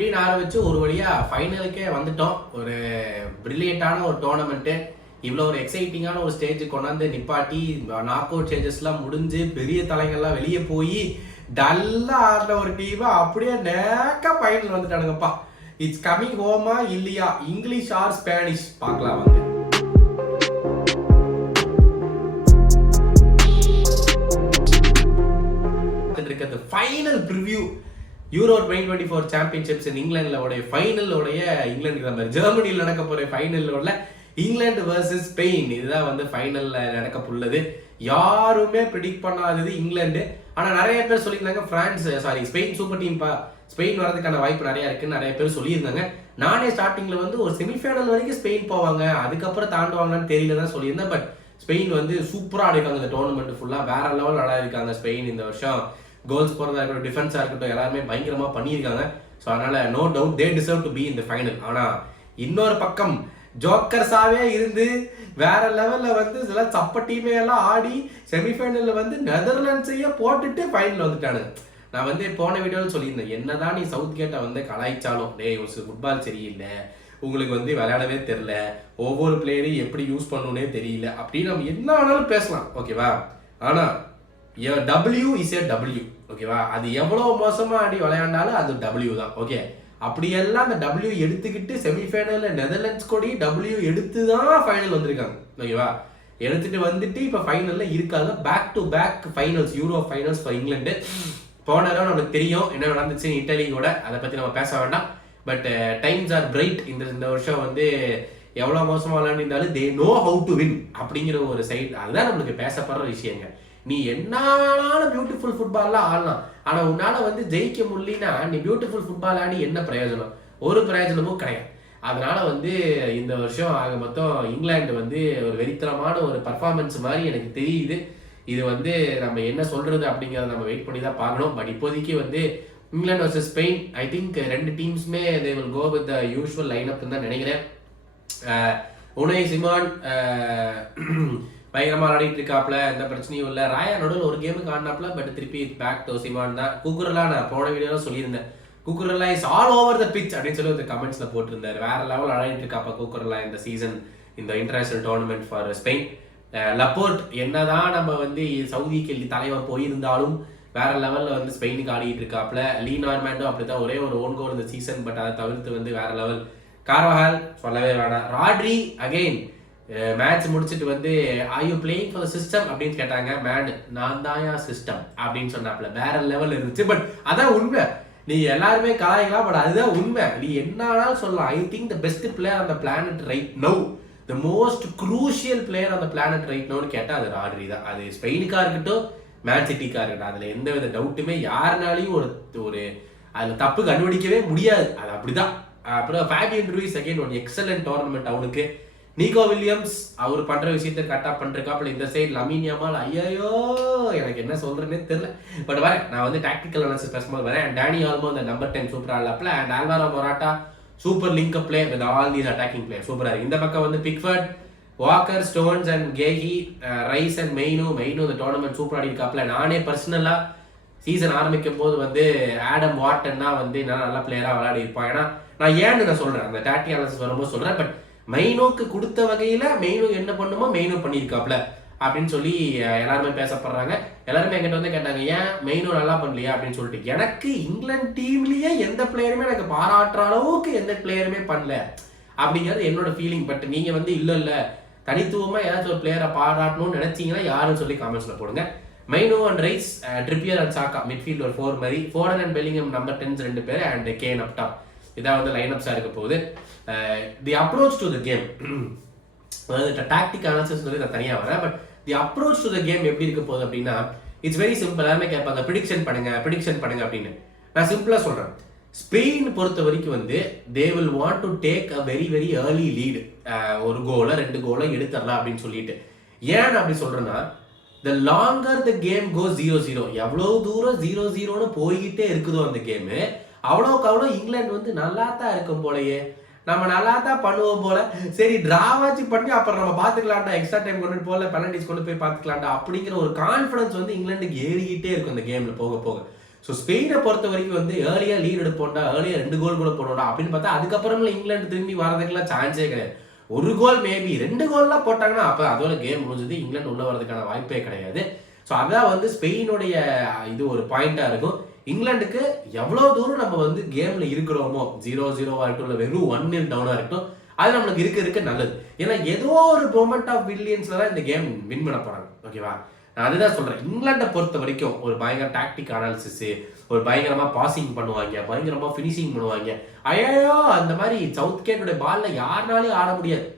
ஆரம்பிச்சு ஒரு வழியா ஃபைனலுக்கே வந்துட்டோம். ஒரு பிரில்லியண்டான ஒரு டோர்னமெண்ட்டு, இவ்வளோ ஒரு எக்ஸைட்டிங்கான ஒரு ஸ்டேஜுக்கு கொண்டாந்து நிப்பாட்டி நாக் அவுட் ஸ்டேஜஸ்லாம் முடிஞ்சு பெரிய தலைங்கள்லாம் வெளியே போய் டல்லாக ஆடின ஒரு டீமை அப்படியே நேக்கா ஃபைனல் வந்துட்டானுங்கப்பா. இட்ஸ் கமிங் ஹோமா இல்லையா, இங்கிலீஷ் ஆர் ஸ்பானிஷ் பார்க்கலாம் வந்து. இருக்கிறது ஃபைனல் ப்ரிவ்யூ யூரோ 2024 சாம்பியன்ஷிப்ஸ் இன் இங்கிலாந்துடைய ஃபைனலோடைய இங்கிலாந்து ஜெர்மனியில் நடக்க போகிற ஃபைனலோட இங்கிலாந்து வர்சஸ் ஸ்பெயின், இதுதான் வந்து ஃபைனலில் நடக்க போகுது. யாருமே ப்ரிடிக்ட் பண்ணாதது இங்கிலாந்து. ஆனால் நிறைய பேர் சொல்லியிருந்தாங்க ஸ்பெயின் சூப்பர் டீம் ஸ்பெயின் வரதுக்கான வாய்ப்பு நிறையா இருக்குன்னு நிறைய பேர் சொல்லியிருந்தாங்க. நானே ஸ்டார்டிங்கில் வந்து ஒரு செமிஃபைனல் வரைக்கும் ஸ்பெயின் போவாங்க, அதுக்கப்புறம் தாண்டுவாங்கன்னு தெரியல தான் சொல்லியிருந்தேன். பட் ஸ்பெயின் வந்து சூப்பராக ஆடிருக்காங்க இந்த டோர்னமெண்ட் ஃபுல்லாக, வேற லெவல் ஆடிருக்காங்க ஸ்பெயின் இந்த வருஷம். கோல்ஸ் போகிறதா இருக்கட்டும், டிஃபென்ஸாக இருக்கட்டும், எல்லாருமே பயங்கரமாக பண்ணியிருக்காங்க. ஸோ அதனால் no doubt they deserve to be இந்த ஃபைனல். ஆனால் இன்னொரு பக்கம் ஜோக்கர்ஸாகவே இருந்து வேற லெவலில் வந்து இதெல்லாம் சப்ப டீமே எல்லாம் ஆடி செமிஃபைனலில் வந்து நெதர்லாண்ட்ஸையே போட்டுட்டு ஃபைனல் வந்துட்டானுங்க. நான் வந்து போன வீடியோவில் சொல்லியிருந்தேன், என்னதான் நீ சவுத் கேட்டை வந்து கலாய்ச்சாலும், ஃபுட்பால் சரியில்லை, உங்களுக்கு வந்து விளையாடவே தெரில, ஒவ்வொரு பிளேயரையும் எப்படி யூஸ் பண்ணணுன்னே தெரியல அப்படின்னு நம்ம என்ன ஆனாலும் பேசலாம், ஓகேவா. ஆனால் W இஸ் ஏ W, ஓகேவா. அது எவ்வளோ மோசமாக ஆடி விளையாண்டாலும் அது W தான், ஓகே. அப்படியெல்லாம் அந்த W எடுத்துக்கிட்டு செமிஃபைனலில் நெதர்லாண்ட்ஸ் கூட W எடுத்து தான் ஃபைனல் வந்திருக்காங்க, ஓகேவா. எடுத்துட்டு வந்துட்டு இப்போ ஃபைனலில் இருக்காங்க. Back to back finals, Euro finals for England. போன தடவை நமக்கு தெரியும் என்ன நடந்துச்சு இட்டாலியோட, அதை பற்றி நம்ம பேச வேண்டாம். But times are bright. இந்த வருஷம் வந்து எவ்வளோ மோசமாக விளையாண்டிருந்தாலும் they know how to win அப்படிங்கிற ஒரு சைடு, அதுதான் நம்மளுக்கு பேசப்படுற விஷயங்க. நீ என்னாலும் பியூட்டிஃபுல் ஃபுட்பால்லாம் ஆடலாம், ஆனால் உன்னால் வந்து ஜெயிக்க முடியலனா நீ பியூட்டிஃபுல் ஃபுட்பால் ஆடி என்ன பிரயோஜனம்? ஒரு பிரயோஜனமும் கிடையாது. அதனால வந்து இந்த வருஷம் ஆக மொத்தம் இங்கிலாந்து வந்து ஒரு வெறித்தனமான ஒரு பர்ஃபார்மன்ஸ் மாதிரி எனக்கு தெரியுது. இது வந்து நம்ம என்ன சொல்றது அப்படிங்கிறத நம்ம வெயிட் பண்ணி தான் பார்க்கணும். பட் இப்போதைக்கு வந்து England versus Spain, I think ரெண்டு டீம்ஸுமே they will go with the usual lineup தான் நினைக்கிறேன். உனை சிமான் பயங்கரமாக ஆடிட்டு இருக்காப்ல, எந்த பிரச்சனையும் இல்லை. ராயா நடுவில் ஒரு கேமுக்கு ஆடினாப்ல, பட் திருப்பி பேக் டு சிமான் தான். குக்குரெல்லாம் நான் போன வீடியோவில் சொல்லியிருந்தேன், Cucurella is all over the pitch அப்படின்னு சொல்லி ஒரு கமெண்ட்ஸில் போட்டிருந்தார். வேற லெவல் ஆடிட்டு இருக்காப்பா குக்குரெல்லா இந்த சீசன், இந்த international tournament for Spain. Laporte என்னதான் நம்ம வந்து சவுதிக்கு தலைவர் போயிருந்தாலும் வேற லெவலில் வந்து ஸ்பெயினுக்கு ஆடிட்டு இருக்காப்ல. லீ நார்மேண்டோ அப்படிதான், ஒரே ஒரு ஓன் கோல் இந்த சீசன், பட் அதை தவிர்த்து வந்து வேற லெவல். கார்வஹால் சொல்லவே வேணாம். ராட்ரி அகெயின் மேட்ச் முடிச்சுட்டு வந்து are you playing for the system அப்படின்னு கேட்டாங்க. மேன் நான் தாயா சிஸ்டம் அப்படின்னு சொன்னாப்ல, வேற லெவல் இருந்துச்சு. பட் அதான் உண்மை, நீ எல்லாருமே கலாய்க்கலாம், பட் அதுதான் உண்மை. நீ என்னாலும் சொல்லலாம். I think the best player on the planet right now, the most crucial player on the planet right நவுன்னு கேட்டால் அது ராட்ரி தான். அது ஸ்பெயினுக்காக இருக்கட்டும், மேன் சிட்டிக்காக இருக்கட்டும், அதில் எந்த வித டவுட்டுமே யாருனாலையும் ஒரு அதில் தப்பு கண்டுபிடிக்கவே முடியாது. அது அப்படிதான். அப்புறம் ஃபேபியன் ரூயிஸ் அகைன் ஒரு எக்ஸலன்ட் டோர்னமெண்ட் அவனுக்கு. நீகோ வில்லியம்ஸ் அவர் பண்ற விஷயத்தை கரெக்டாக பண்ணிருக்காப்புல. இந்த சைடு லமீன் யமால், ஐயோ எனக்கு என்ன சொல்றேன்னே தெரியல. பட் வரேன், நான் வந்து டாக்டிக்கல் அனாலிசிஸ் பேசும்போது வரேன். டேனி ஆல்மோ அந்த நம்பர் 10 சூப்பரா ஆடலாப்ல. And Alvaro Morata super link play with all these attacking player சூப்பரா இருக்கு. இந்த பக்கம் வந்து Pickford, Walker, Stones and Guehi, Rice and Mainoo இந்த டோர்னமெண்ட் சூப்பர் ஆடி இருக்காப்ல. நானே பர்சனலா சீசன் ஆரம்பிக்கும் போது வந்து ஆடம் வார்டன் தான் வந்து நல்ல பிளேயரா விளையாடி இருப்பான். ஏன்னா நான் ஏன்னு நான் சொல்றேன், அந்த டாக்டிக் அனாலிசிஸ் வரும்போது சொல்றேன். பட் மெயினோக்கு கொடுத்த வகையில மெயினோ என்ன பண்ணுமோ மெயினோ பண்ணியிருக்காப்ல அப்படின்னு சொல்லி எல்லாருமே பேசப்படுறாங்க. எல்லாருமே என்கிட்ட வந்து கேட்டாங்க, ஏன் மெயினோ நல்லா பண்ணலையா அப்படின்னு சொல்லிட்டு. எனக்கு இங்கிலாந்து டீம்லயே எந்த பிளேயருமே எனக்கு பாராட்டுற அளவுக்கு எந்த பிளேயருமே பண்ணல அப்படிங்கிறது என்னோட ஃபீலிங். பட் நீங்க வந்து இல்ல தனித்துவமா ஏதாச்சும் ஒரு பிளேயரை பாராட்டணும்னு நினைச்சீங்கன்னா யாருன்னு சொல்லி காமெண்ட்ஸ்ல போடுங்க. Mainoo and Rice, Trippier and Saka midfield ஒரு 4 மாதிரி, ஃபோர்டன் அண்ட் பெல்லிங்ஹாம் நம்பர் 10 2 பேர், அண்ட் கேன் அப் டாப். இதான் வந்து லைனப்ஸாக இருக்க போகுது. தி அப்ரோச் டு த கேம், அதாவது டாக்டிக் அனாலிசிஸ் சொல்லி நான் தனியாக வரேன். But the approach to the game எப்படி இருக்க போகுது அப்படின்னா, இட்ஸ் வெரி சிம்பிள். எல்லாருமே கேட்பாங்க ப்ரிடிக்ஷன் பண்ணுங்க அப்படின்னு. நான் சிம்பிளாக சொல்கிறேன், ஸ்பெயின் பொறுத்த வரைக்கும் வந்து they will want to take a very very early lead. ஒரு கோலை 2 கோலை எடுத்துடலாம் அப்படின்னு சொல்லிட்டு. ஏன் அப்படி சொல்கிறேன்னா, the longer the game goes 0-0, எவ்வளோ தூரம் 0-0ன்னு போய்கிட்டே இருக்குதோ அந்த கேமு, அவ்வளோக்கு அவ்வளோ இங்கிலாந்து வந்து நல்லா தான் இருக்கும் போலயே, நம்ம நல்லா தான் பண்ணுவோம் போல, சரி டிராவாச்சு பண்ணி அப்புறம் நம்ம பார்த்துக்கலாம்டா, எக்ஸ்ட்ரா டைம் கொண்டு போல பெனல்டிஸ் கொண்டு போய் பார்த்துக்கலாம்டா அப்படிங்கிற ஒரு கான்ஃபிடன்ஸ் வந்து இங்கிலாந்துக்கு ஏறிக்கிட்டே இருக்கும் இந்த கேமில் போக போக. ஸோ ஸ்பெயினை பொறுத்த வரைக்கும் வந்து ஏர்லியா லீட் எடுப்போம்டா, ஏர்லியா 2 கோல் கூட போடணும்டா அப்படின்னு பார்த்தா அதுக்கப்புறமா இங்கிலாந்து திரும்பி வரதுக்கெல்லாம் சான்ஸே கிடையாது. 1 கோல் மேபி 2 கோல்லாம் போட்டாங்கன்னா அப்போ அதோட கேம் முடிஞ்சது, இங்கிலாந்து உள்ள வரதுக்கான வாய்ப்பே கிடையாது. ஸோ அதான் வந்து ஸ்பெயினுடைய இது ஒரு பாயிண்டா இருக்கும். இங்கிலாந்துக்கு எவ்வளோ தூரம் நம்ம வந்து கேம்ல இருக்கிறோமோ 0-0 இருக்கட்டும் இல்லை வெறும் 1-0 டவுனா இருக்கட்டும், அது நம்மளுக்கு இருக்க நல்லது. ஏன்னா ஏதோ ஒரு மொமெண்ட் ஆஃப் பில்லியன்ஸ்ல தான் இந்த கேம் வின் பண்ண போறாங்க. ஓகேவா, நான் அதுதான் சொல்றேன். இங்கிலாண்டை பொறுத்த வரைக்கும் ஒரு பயங்கர டாக்டிக் அனாலிசிஸ், ஒரு பயங்கரமா பாசிங் பண்ணுவாங்க, பயங்கரமா பினிஷிங் பண்ணுவாங்க. ஐயோ அந்த மாதிரி சவுத் கேட்டோட பால்ல யாருனாலையும் ஆட முடியாது.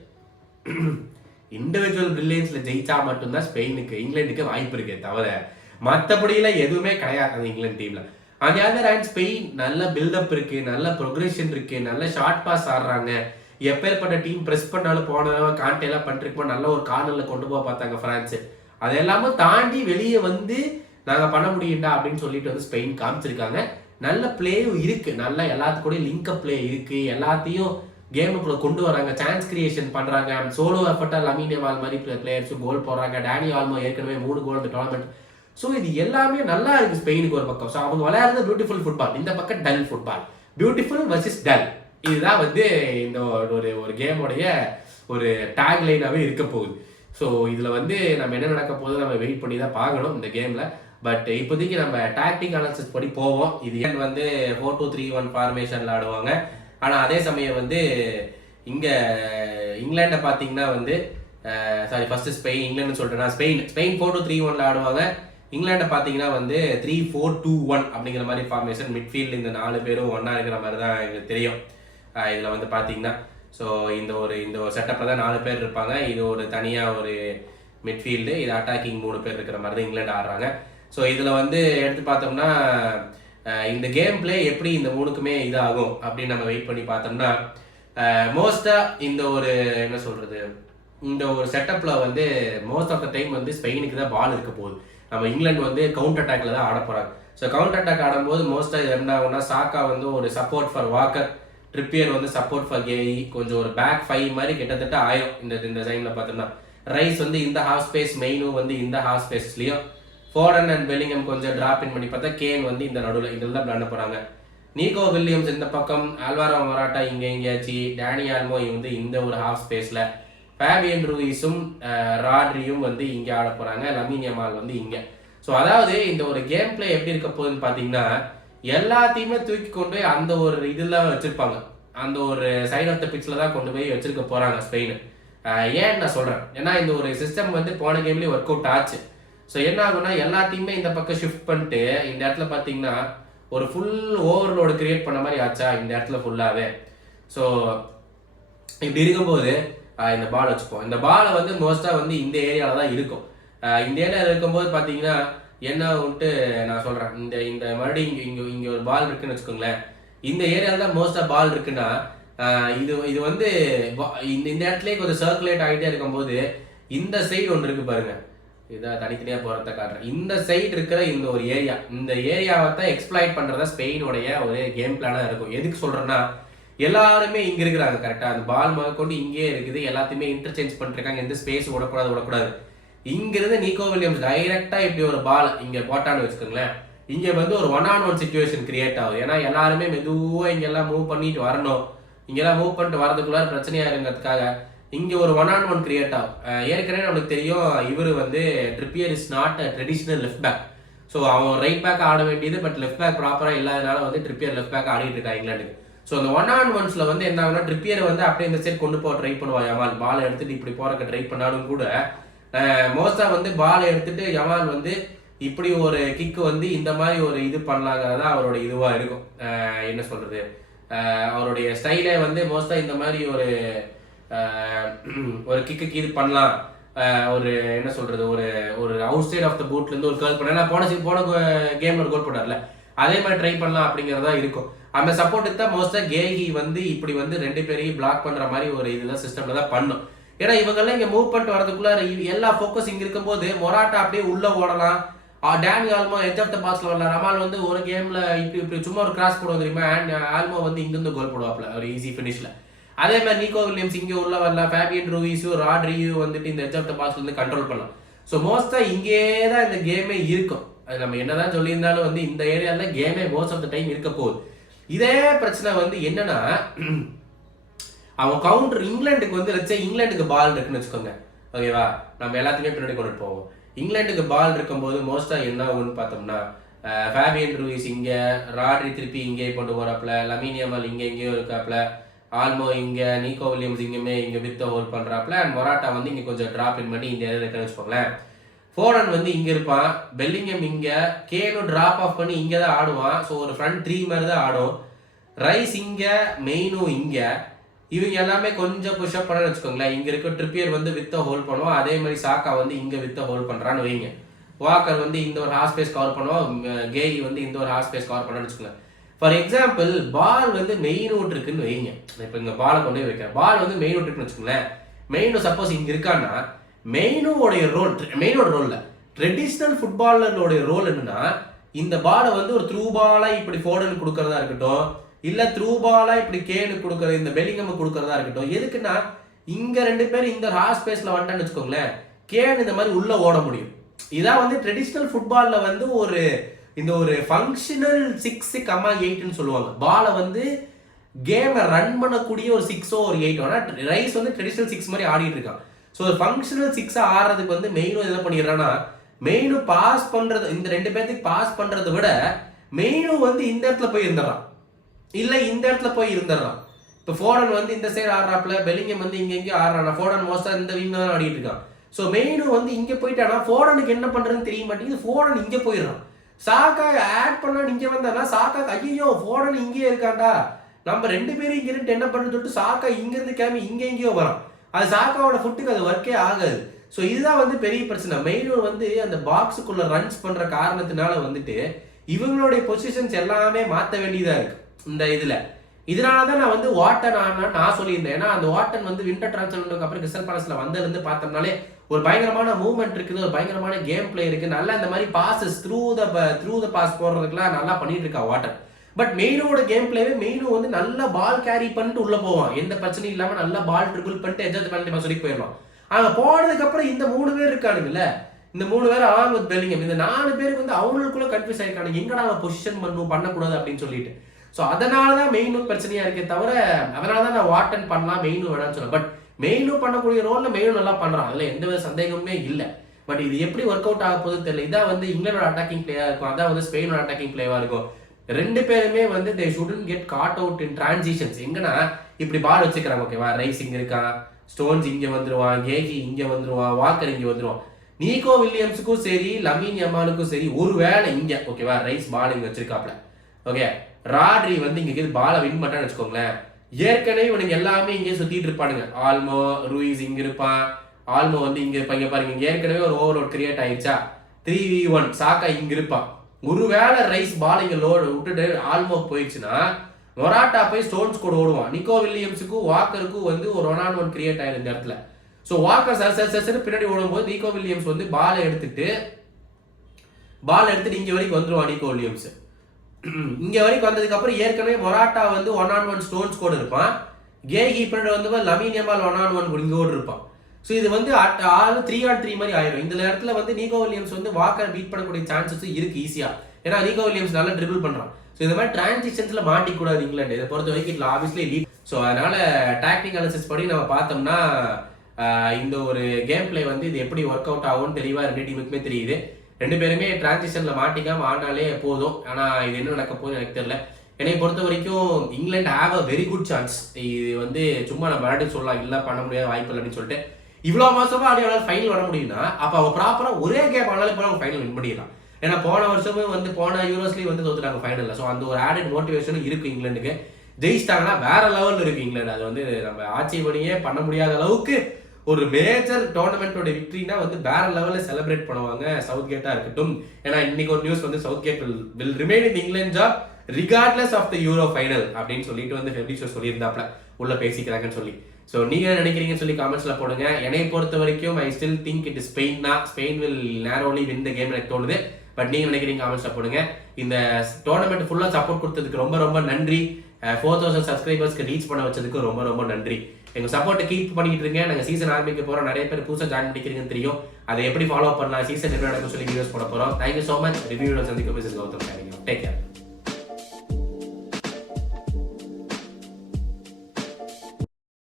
இண்டிவிஜுவல் பிரில்லியன்ஸ்ல ஜெயிச்சா மட்டும்தான் ஸ்பெயினுக்கு இங்கிலாந்துக்கு வாய்ப்பு இருக்கே தவிர மற்றபடியெல்லாம் எதுவுமே கிடையாது அந்த இங்கிலாந்து டீம்ல. அந்த அதர் ஹேண்ட் ஸ்பெயின் நல்ல பில்டப் இருக்கு, நல்ல ப்ரொக்ரெஷன் இருக்கு, நல்ல ஷார்ட் பாஸ் ஆடுறாங்க. எப்பேற்பட்ட டீம் பிரஸ் பண்ணாலும் போன கான்டே எல்லாம் பண்ணிருப்போம், நல்ல ஒரு கார்னர்ல கொண்டு போக பார்த்தாங்க பிரான்ஸ். அது எல்லாமே தாண்டி வெளியே வந்து நாங்க பண்ண முடியும்டா அப்படின்னு சொல்லிட்டு வந்து ஸ்பெயின் காமிச்சிருக்காங்க. நல்ல பிளேயும் இருக்கு, நல்ல எல்லாத்துக்கூடயும் லிங்க் அப் பிளே இருக்கு, எல்லாத்தையும் கேமுக்குள்ள கொண்டு வராங்க, சான்ஸ் கிரியேஷன் பண்றாங்க. சோலோ எஃபர்ட்டா லமீன் யமால் மாதிரி பிளேயர்ஸும் கோல் போடுறாங்க. டேனி ஆல்மோ ஏற்கனவே 3 கோல் இந்த டோர்னமெண்ட். ஸோ இது எல்லாமே நல்லா இருக்கு ஸ்பெயினுக்கு ஒரு பக்கம். ஸோ அவங்க விளையாடுறது பியூட்டிஃபுல் ஃபுட்பால், இந்த பக்கம் dull football, beautiful versus dull. இதுதான் வந்து இந்த ஒரு கேமோடைய ஒரு டேக் லைனாகவே இருக்க போகுது. ஸோ இதில் வந்து நம்ம என்ன நடக்க போகுது நம்ம வெயிட் பண்ணி தான் பார்க்கணும் இந்த கேமில். பட் இப்போதைக்கு நம்ம டாக்டிக் அனாலிசிஸ் படி போவோம். இது ஏன் வந்து 4-2-3-1 ஃபார்மேஷனில் ஆடுவாங்க. ஆனால் அதே சமயம் வந்து இங்கே இங்கிலாண்டை பார்த்தீங்கன்னா வந்து சாரி ஃபர்ஸ்ட் ஸ்பெயின் இங்கிலாந்து சொல்லிட்டேன்னா ஸ்பெயின் 4-2-3-1 ஆடுவாங்க. இங்கிலாண்டை பார்த்தீங்கன்னா வந்து 3-4-2-1 அப்படிங்கிற மாதிரி ஃபார்மேஷன். மிட்ஃபீல்டு இந்த 4 பேரும் ஒன்றா இருக்கிற மாதிரி தான் எனக்கு தெரியும். இதில் வந்து பார்த்தீங்கன்னா ஸோ இந்த ஒரு செட்டப்பில் தான் 4 பேர் இருப்பாங்க. இது ஒரு தனியாக ஒரு மிட்ஃபீல்டு, இது அட்டாக்கிங் 3 பேர் இருக்கிற மாதிரி தான் இங்கிலாந்து ஆடுறாங்க. ஸோ இதில் வந்து எடுத்து பார்த்தோம்னா இந்த கேம் பிளே எப்படி இந்த 3க்குமே இதாகும் அப்படின்னு நம்ம வெயிட் பண்ணி பார்த்தோம்னா மோஸ்ட்டாக இந்த ஒரு என்ன சொல்கிறது, இந்த ஒரு செட்டப்பில் வந்து மோஸ்ட் ஆஃப் த டைம் வந்து ஸ்பெயினுக்கு தான் பால் இருக்க போகுது. நம்ம இங்கிலாந்து வந்து கவுண்டர் அட்டாக்ல தான் ஆட போகிறாங்க. ஸோ கவுண்டர் அட்டாக் ஆடும்போது மோஸ்ட்டாக இது என்ன ஆகும்னா சாக்கா வந்து ஒரு சப்போர்ட் ஃபார் வாக்கர், ட்ரிப்பியர் வந்து சப்போர்ட் ஃபார் கேஇ, கொஞ்சம் ஒரு பேக் 5 மாதிரி கிட்டத்தட்ட ஆயிரும் இந்த சைனில் பார்த்தோம்னா. ரைஸ் வந்து இந்த ஹாஃப் ஸ்பேஸ், மெயினும் வந்து இந்த ஹாஃப் ஸ்பேஸ்லையும், ஃபோர்டன் அண்ட் பெல்லிங்ஹாம் கொஞ்சம் டிராப் இன் பண்ணி பார்த்தா கேன் வந்து இந்த நடுவில் இதில் தான் விளாட போகிறாங்க. நீகோ வில்லியம்ஸ் இந்த பக்கம், ஆல்வாரோ மொராட்டா இங்கே எங்கேயாச்சு, டேனி ஆல்மோ வந்து இந்த ஒரு ஹாஃப் ஸ்பேஸில், ஃபேபியன் ரூயிஸும் ராட்ரியும் வந்து இங்கே ஆட போகிறாங்க, லமீன் யமால் வந்து இங்கே. ஸோ அதாவது இந்த ஒரு கேம் பிளே எப்படி இருக்க போகுதுன்னு பார்த்தீங்கன்னா எல்லாத்தையுமே தூக்கி கொண்டு போய் அந்த ஒரு இதில் வச்சுருப்பாங்க, அந்த ஒரு சைட் ஆஃப் த பிட்சில் தான் கொண்டு போய் வச்சிருக்க போகிறாங்க ஸ்பெயின். ஏன் நான் சொல்கிறேன், ஏன்னா இந்த ஒரு சிஸ்டம் வந்து போன கேம்லேயே ஒர்க் அவுட் ஆச்சு. ஸோ என்ன ஆகும்னா எல்லாத்தையுமே இந்த பக்கம் ஷிஃப்ட் பண்ணிட்டு இந்த இடத்துல பார்த்தீங்கன்னா ஒரு ஃபுல் ஓவர்லோடு கிரியேட் பண்ண மாதிரி ஆச்சா இந்த இடத்துல ஃபுல்லாகவே. ஸோ இப்படி இருக்கும்போது இந்த பால் வச்சுப்போம். இந்த பாலை வந்து மோஸ்ட்டாக வந்து இந்த ஏரியாவில் தான் இருக்கும். இந்த ஏரியாவில் இருக்கும்போது பார்த்தீங்கன்னா என்ன வந்துட்டு நான் சொல்கிறேன், இந்த மறுபடியும் இங்கே ஒரு பால் இருக்குன்னு வச்சுக்கோங்களேன். இந்த ஏரியாவில் தான் மோஸ்ட்டாக பால் இருக்குன்னா இது வந்து இந்த இடத்துலேயே கொஞ்சம் சர்க்குலேட் ஆகிட்டே இருக்கும்போது இந்த சைடு ஒன்று இருக்கு பாருங்க, இதான் தனித்தனியாக போகிறத காட்டுறேன். இந்த சைடு இருக்கிற இந்த ஒரு ஏரியா, இந்த ஏரியாவை தான் எக்ஸ்ப்ளாய்ட் பண்ணுறதா ஸ்பெயினுடைய ஒரு கேம் பிளானாக இருக்கும். எதுக்கு சொல்கிறேன்னா எல்லாருமே இங்கே இருக்கிறாங்க கரெக்டாக, அந்த பால் முதற்கொண்டு இங்கே இருக்குது, எல்லாத்தையுமே இன்டர்சேஞ்ச் பண்ணிருக்காங்க, எந்த ஸ்பேஸ் விடக்கூடாது. இங்கிருந்து நீகோ வில்லியம்ஸ் டைரெக்டாக இப்படி ஒரு பால் இங்கே போட்டான்னு வச்சுக்கோங்களேன், இங்கே வந்து ஒரு 1-on-1 சிச்சுவேஷன் கிரியேட் ஆகுது. ஏன்னா எல்லாருமே மெதுவாக இங்கெல்லாம் மூவ் பண்ணிட்டு வரணும், இங்கெல்லாம் மூவ் பண்ணிட்டு வரதுக்குள்ளார பிரச்சனையாக இருங்கிறதுக்காக இங்கே ஒரு 1-on-1 கிரியேட் ஆகும். ஏற்கனவே நம்மளுக்கு தெரியும் இவர் வந்து Trippier is not a traditional left back. So அவன் ரைட் பேக் ஆட வேண்டியது, பட் லெஃப்ட் பேக் ப்ராப்பராக இல்லாதனால வந்து ட்ரிப்பியர் லெஃப்ட் பேக் ஆடிட்டு இருக்கா இங்கிலாந்துக்கு. ஸோ அந்த 1-on-1ஸ்ல வந்து என்ன ஆகுனா ட்ரிப்பியர் வந்து அப்படியே இந்த சைட் கொண்டு போக ட்ரை பண்ணுவான் யமால், பால் எடுத்துட்டு இப்படி போறக்க ட்ரை பண்ணாலும் கூட மோஸ்டா வந்து பால் எடுத்துட்டு யமால் வந்து இப்படி ஒரு கிக்கு வந்து இந்த மாதிரி ஒரு இது பண்ணலாங்கிறதா அவரோட இதுவா இருக்கும். என்ன சொல்றது, அவருடைய ஸ்டைலே வந்து மோஸ்டா இந்த மாதிரி ஒரு கிக்கு இது பண்ணலாம், ஒரு என்ன சொல்றது, ஒரு அவுட் சைட் ஆஃப் த பூட்ல இருந்து ஒரு கேர்ள் பண்ண போன கேம்ல ஒரு கோல் போட்டார்ல, அதே மாதிரி ட்ரை பண்ணலாம் அப்படிங்கறதா இருக்கும். அந்த சப்போர்ட் தான் மோஸ்டா கேஹி வந்து இப்படி வந்து 2 பேரையும் பிளாக் பண்ற மாதிரி ஒரு இதுதான் சிஸ்டம்ல தான் பண்ணும். ஏன்னா இவங்கெல்லாம் இங்க மூவ் பண்ணிட்டு வரதுக்குள்ள எல்லா ஃபோக்கஸ் இங்க இருக்கும்போது மொராட்டா அப்படியே உள்ள ஓடலாம், டேனி ஆல்மோ எட்ஜ் ஆஃப் த பாஸ்ல வரலாம், ரமால் வந்து ஒரு கேம்ல இப்படி சும்மா ஒரு கிராஸ் போடுவோம் தெரியுமா, ஆல்மோ வந்து இங்கிருந்து கோல் போடுவாப்ல ஒரு ஈஸி ஃபினிஷ்ல. அதே மாதிரி நீகோ வில்லியம்ஸ் இங்கே உள்ள வரலாம், ஃபேபியன் ரூயிஸும் ராட்ரியும் வந்துட்டு இந்த எட்ஜ் ஆஃப் த பாஸ்ல இருந்து கண்ட்ரோல் பண்ணலாம். ஸோ மோஸ்டா இங்கே தான் இந்த கேமே இருக்கும். அது நம்ம என்னதான் சொல்லியிருந்தாலும் வந்து இந்த ஏரியால கேமே மோஸ்ட் ஆஃப் த டைம் இருக்க போகுது. இதே பிரச்சனை வந்து என்னன்னா, அவன் கவுண்டர் இங்கிலாந்துக்கு வந்து வச்சா இங்கிலாந்துக்கு பால் இருக்குன்னு வச்சுக்கோங்க, ஓகேவா, நம்ம எல்லாத்தையுமே பின்னாடி கொண்டு போவோம். இங்கிலாந்துக்கு பால் இருக்கும்போது மோஸ்டா என்ன ஆகும்னு பார்த்தோம்னா, ஃபேபியன் ரூயிஸ் இங்க, ராட்ரி திருப்பி இங்கே கொண்டு போறாப்ல, லமீன் யமால் இங்க எங்கேயோ இருக்காப்ல, ஆல்மோ இங்க, நீக்கோ வில்லியம்ஸ் இங்கேயுமே இங்க வித்த ஹோல்ட் பண்றாப்ல, அண்ட் மொராட்டா வந்து இங்க கொஞ்சம் டிராப் இன் பண்ணி இந்த ஏரியா இருக்குன்னு வச்சுக்கோங்களேன். ஃபோடன் வந்து இங்க இருப்பான், பெல்லிங்கம் இங்க, கேனும் டிராப் ஆஃப் பண்ணி இங்க தான் ஆடுவான். ஸோ ஒரு ஃப்ரண்ட் த்ரீ மாதிரி தான் ஆடும். ரைஸ் இங்க, மெயினும் இங்க, இவங்க எல்லாமே கொஞ்சம் புஷ்அப் பண்ண வச்சுக்கோங்களேன். இங்க இருக்க ட்ரிப்பியர் வந்து வித்த ஹோல்ட் பண்ணுவோம், அதே மாதிரி சாக்கா வந்து இங்க வித்த ஹோல்ட் பண்றான்னு வைங்க. வாக்கர் வந்து இந்த ஒரு ஹாஃப் ஸ்பேஸ் கவர் பண்ணுவோம், கேரி வந்து இந்த ஒரு ஹாஃப் ஸ்பேஸ் கவர் பண்ணு வச்சுக்கோங்க. ஃபார் எக்ஸாம்பிள் பால் வந்து மெயின் அவுட் இருக்குன்னு வைங்க. இப்போ இங்க பாலை கொண்டு போய் வைக்கிறேன், பால் வந்து மெயின் அவுட் இருக்குன்னு வச்சுக்கோங்களேன். மெயின் சப்போஸ் இங்க இருக்கான்னா, மெயினோட ரோல்ல ட்ரெடிஷ்னல் ஃபுட்பாலரோட ரோல் என்னன்னா, இந்த பாலை வந்து ஒரு த்ரூ பாலா இப்படி ஃபோர்டன் கொடுக்கறதா இருக்கட்டும், இல்ல த்ரூ பாலா இப்படி கேனு கொடுக்கறது, இந்த பெல்லிங்கம் கொடுக்கறதா இருக்கட்டும். எதுக்குன்னா, இங்க ரெண்டு பேரும் இந்த ஹாஃப் ஸ்பேஸ்ல வந்துட்டான்னு வச்சுக்கோங்களேன், கேன் இந்த மாதிரி உள்ள ஓட முடியும். இதான் வந்து ட்ரெடிஷ்னல் ஃபுட்பால்ல வந்து ஒரு இந்த ஒரு ஃபங்க்ஷனல் 6,8ன்னு சொல்லுவாங்க. பாலை வந்து கேமை ரன் பண்ணக்கூடிய ஒரு 6ஓ ஒரு 8ஓ. ஆனால் ரைஸ் வந்து ட்ரெடிஷ்னல் 6 மாதிரி ஆடிட்டு இருக்கான். ஸோ ஃபங்க்ஷனல் 6 ஆடுறதுக்கு வந்து மெயினும் என்ன பண்ணிடுறான்னா, மெயினும் பாஸ் பண்றது, இந்த ரெண்டு பேர்த்துக்கு பாஸ் பண்றதை விட மெயினும் வந்து இந்த இடத்துல போய் இருந்துடுறான், இல்லை இந்த இடத்துல போய் இருந்துடுறான். இப்போ ஃபோர்டன் வந்து இந்த சைடு ஆடுறாப்ல, பெல்லிங்கம் வந்து இங்க எங்கேயும் ஆடுறான். ஃபோர்டன் மோஸ்டா இந்த விங் தான் ஆடிட்டு இருக்கான். ஸோ மெயினும் வந்து இங்கே போயிட்டானா ஃபோர்டனுக்கு என்ன பண்றதுன்னு தெரிய மாட்டேங்குது. ஃபோர்டன் இங்கே போயிடுறான். சாக்கா ஆட் பண்ணா இங்கே வந்தானா, சாக்கா ஐயோ ஃபோர்டன் இங்கே இருக்காண்டா, நம்ம ரெண்டு பேரும் இங்க இருந்து என்ன பண்ணு சொல்லிட்டு சாக்கா இங்க இருந்து கிளம்பி இங்க எங்கேயோ வரான். அது சாக்காவோட ஃபுட்டுக்கு அது ஒர்க்கே ஆகாது. ஸோ இதுதான் வந்து பெரிய பிரச்சனை. மெயினூர் வந்து அந்த பாக்ஸுக்குள்ள ரன்ஸ் பண்ற காரணத்தினால வந்துட்டு இவங்களுடைய பொசிஷன்ஸ் எல்லாமே மாற்ற வேண்டியதா இருக்கு இந்த இதுல. இதனாலதான் நான் வந்து வாட்டன் நான் சொல்லியிருந்தேன். ஏன்னா அந்த வாட்டன் வந்து விண்டர் டிரான்ஸ்ஃபர் அப்புறம் கிறிஸ்டல் பேலஸ்ல வந்ததுல இருந்து பார்த்தோம்னாலே ஒரு பயங்கரமான மூவ்மெண்ட் இருக்குது, ஒரு பயங்கரமான கேம் பிளே இருக்கு, நல்லா இந்த மாதிரி பாசஸ் த்ரூ த பாஸ் போடுறதுக்குலாம் நல்லா பண்ணிட்டு இருக்கா வாட்டன். பட் மெயினோட கேம் பிளேவே மெயினும் வந்து நல்லா பால் கேரி பண்ணிட்டு உள்ள போவான், எந்த பிரச்சனையும் இல்லாம நல்லா பால் ட்ரிபிள் பண்ணிட்டு எஜ்ஜாத் பெனல்டி பாஸ் வரைக்கும் போயிடலாம். அங்க போனதுக்கு அப்புறம் இந்த 3 பேர் இருக்கானுங்கல்ல, இந்த 3 பேர் ஆங் வித் பெல்லிங்கம், இந்த 4 பேருக்கு வந்து அவங்களுக்குள்ள கன்ஃபியூஸ் ஆயிருக்காங்க, எங்கடா அவன் பொசிஷன் பண்ணக்கூடாது அப்படின்னு சொல்லிட்டு. ஸோ அதனாலதான் மெயினும் பிரச்சனையா இருக்கே தவிர, அதனாலதான் நான் வாட்டன் பண்ணலாம் மெயினும் வேணாம்னு சொல்ல. பட் மெயினும் பண்ணக்கூடிய ரோல்ல மெயினும் நல்லா பண்றான், அதுல எந்த வித சந்தேகமே இல்லை. பட் இது எப்படி ஒர்க் அவுட் ஆக போகுதுன்னு தெரியல. இதான் வந்து இங்கிலாண்டோட அட்டாக்கிங் பிளேயா இருக்கும், அதான் வந்து ஸ்பெயினோட அட்டாக்கிங் பிளேவா இருக்கும். ரெண்டு பேருமே வந்து they shouldn't get caught out in transitions. எங்கன்னா இப்படி பால் வச்சுக்கிறாங்க, ஓகேவா, ரைஸ் இங்க இருக்கான், ஸ்டோன்ஸ் இங்க வந்துருவான், கேகி இங்க வந்துருவான், வாக்கர் இங்க வந்துருவான். நீக்கோ வில்லியம்ஸுக்கும் சரி, லமீன் யமாலுக்கும் சரி, ஒருவேளை இங்க ஓகேவா ரைஸ் பால் இங்க வச்சிருக்காப்ல, ஓகே, ராட்ரி வந்து இங்க பாலை வின் பண்ணான்னு வச்சுக்கோங்களேன், ஏற்கனவே இவனுக்கு எல்லாமே இங்கே சுத்திட்டு இருப்பானுங்க. ஆல்மோ ரூயிஸ் இங்க இருப்பான், ஆல்மோ வந்து இங்க இருப்பாங்க பாருங்க, இங்க ஏற்கனவே ஒரு ஓவர்லோட் கிரியேட் ஆயிடுச்சா, 3v1 சாக்கா இங்க இருப்பான். ஒருவேளை ரைஸ் பால் இங்க லோடு விட்டுட்டு ஆல்மோ போயிடுச்சுன்னா மொராட்டா போய் ஸ்டோன்ஸ் கூட ஓடுவான். நிக்கோ வில்லியம்ஸுக்கும் வாக்கருக்கும் வந்து ஒரு 1-on-1 கிரியேட் ஆயிடும் இந்த இடத்துல. ஸோ வாக்கர் சர் பின்னாடி ஓடும்போது நிக்கோ வில்லியம்ஸ் வந்து பாலை எடுத்துட்டு இங்க வரைக்கும் வந்துருவான். நிக்கோ வில்லியம்ஸ் இங்க வரைக்கும் வந்ததுக்கு அப்புறம் ஏற்கனவே மொராட்டா வந்து 1-on-1 ஸ்டோன்ஸ் கூட இருப்பான். கேகி பின்னாடி வந்து லமீன் யமால் 1-on-1 இங்க ஓடு இருப்பான். ஸோ இது வந்து 3-on-3 மாதிரி ஆயிடும். இந்த இடத்துல வந்து நீக்கோ வில்லியம்ஸ் வந்து வாக்கர் பீட் பண்ணக்கூடிய சான்சஸ் இருக்கு ஈஸியா, ஏன்னா நீக்கோ வில்லியம்ஸ் நல்லா ட்ரிபிள் பண்றான். ஸோ இந்த மாதிரி டிரான்சிஷன்ஸ்ல மாட்டிக்கூடாது இங்கிலாந்து, இதை பொறுத்த வரைக்கும் இட்ல ஆப்வியஸ்லி லீட். ஸோ அதனால டாக்டிக் அனாலிசிஸ் படி நம்ம பார்த்தோம்னா இந்த ஒரு கேம் பிளே வந்து இது எப்படி ஒர்க் அவுட் ஆகும்னு தெளிவா ரெண்டு டீமுக்குமே தெரியுது. ரெண்டு பேருமே டிரான்சிஷன்ல மாட்டிக்காம ஆனாலே போதும். ஆனா இது என்ன நடக்க போகுதுன்னு எனக்கு தெரியல. என்னை பொறுத்த வரைக்கும் England have a very good chance. இது வந்து சும்மா நம்ம விளையாட்டு சொல்லலாம், இல்லை பண்ண முடியாத வாய்ப்பு இல்லை அப்படின்னு சொல்லிட்டு இவ்வளவு மாசமா ஆடியாலும் ஃபைனல் வர முடியும்னா அப்ப அவங்க ப்ராப்பரா ஒரே கேம் ஆனாலும் போல அவங்க ஃபைனல் வின் பண்ணிடலாம். ஏன்னா போன வருஷமும் வந்து போன யூரோஸ்லயும் வந்து தோத்துட்டாங்க ஃபைனல்ல. ஸோ அந்த ஒரு ஆடட் மோட்டிவேஷனும் இருக்கு இங்கிலாந்துக்கு. ஜெயிச்சிட்டாங்கன்னா வேற லெவல்ல இருக்கு இங்கிலாந்து. அது வந்து நம்ம ஆட்சேபனையே பண்ண முடியாத அளவுக்கு ஒரு மேஜர் டோர்னமெண்டோட விக்டரினா வந்து வேற லெவல்ல செலிப்ரேட் பண்ணுவாங்க சவுத் கேட்டா இருக்கட்டும். ஏன்னா இன்னைக்கு ஒரு நியூஸ் வந்து Southgate will remain in England job regardless of the Euro final அப்படின்னு சொல்லிட்டு வந்து ஃபெப்ரிஷோ சொல்லியிருந்தாப்ல உள்ள பேசிக்கிறாங்கன்னு சொல்லி. ஸோ நீங்க என்ன நினைக்கிறீங்கன்னு சொல்லி காமெண்ட்ஸ்ல போடுங்க. என்னை பொறுத்த வரைக்கும் I still think it is Spain தான். Spain will narrowly win the game எனக்கு தோணுது. பட் நீங்க நினைக்கிறீங்க காமெண்ட்ஸ்ல போடுங்க. இந்த டோர்னமெண்ட் ஃபுல்லா சப்போர்ட் கொடுத்ததுக்கு ரொம்ப ரொம்ப நன்றி. 4,000 சப்ஸ்கிரைபர்ஸ்க்கு ரீச் பண்ண வச்சதுக்கு ரொம்ப ரொம்ப நன்றி. எங்க சப்போர்ட்டை கீப் பண்ணிட்டு இருக்கேன். நாங்கள் சீசன் ஆரம்பிக்க போகிறோம். நிறைய பேர் புதுசாக ஜாயின் பண்ணிக்கிறீங்கன்னு தெரியும். அதை எப்படி ஃபாலோ பண்ணலாம், சீசன் எப்படி நடக்கும் சொல்லி வீடியோஸ் போட போகிறோம். Thank you so much. ரிவ்யூவில் சந்திக்கும் மிஸ்ஸஸ் கௌதம். Take care.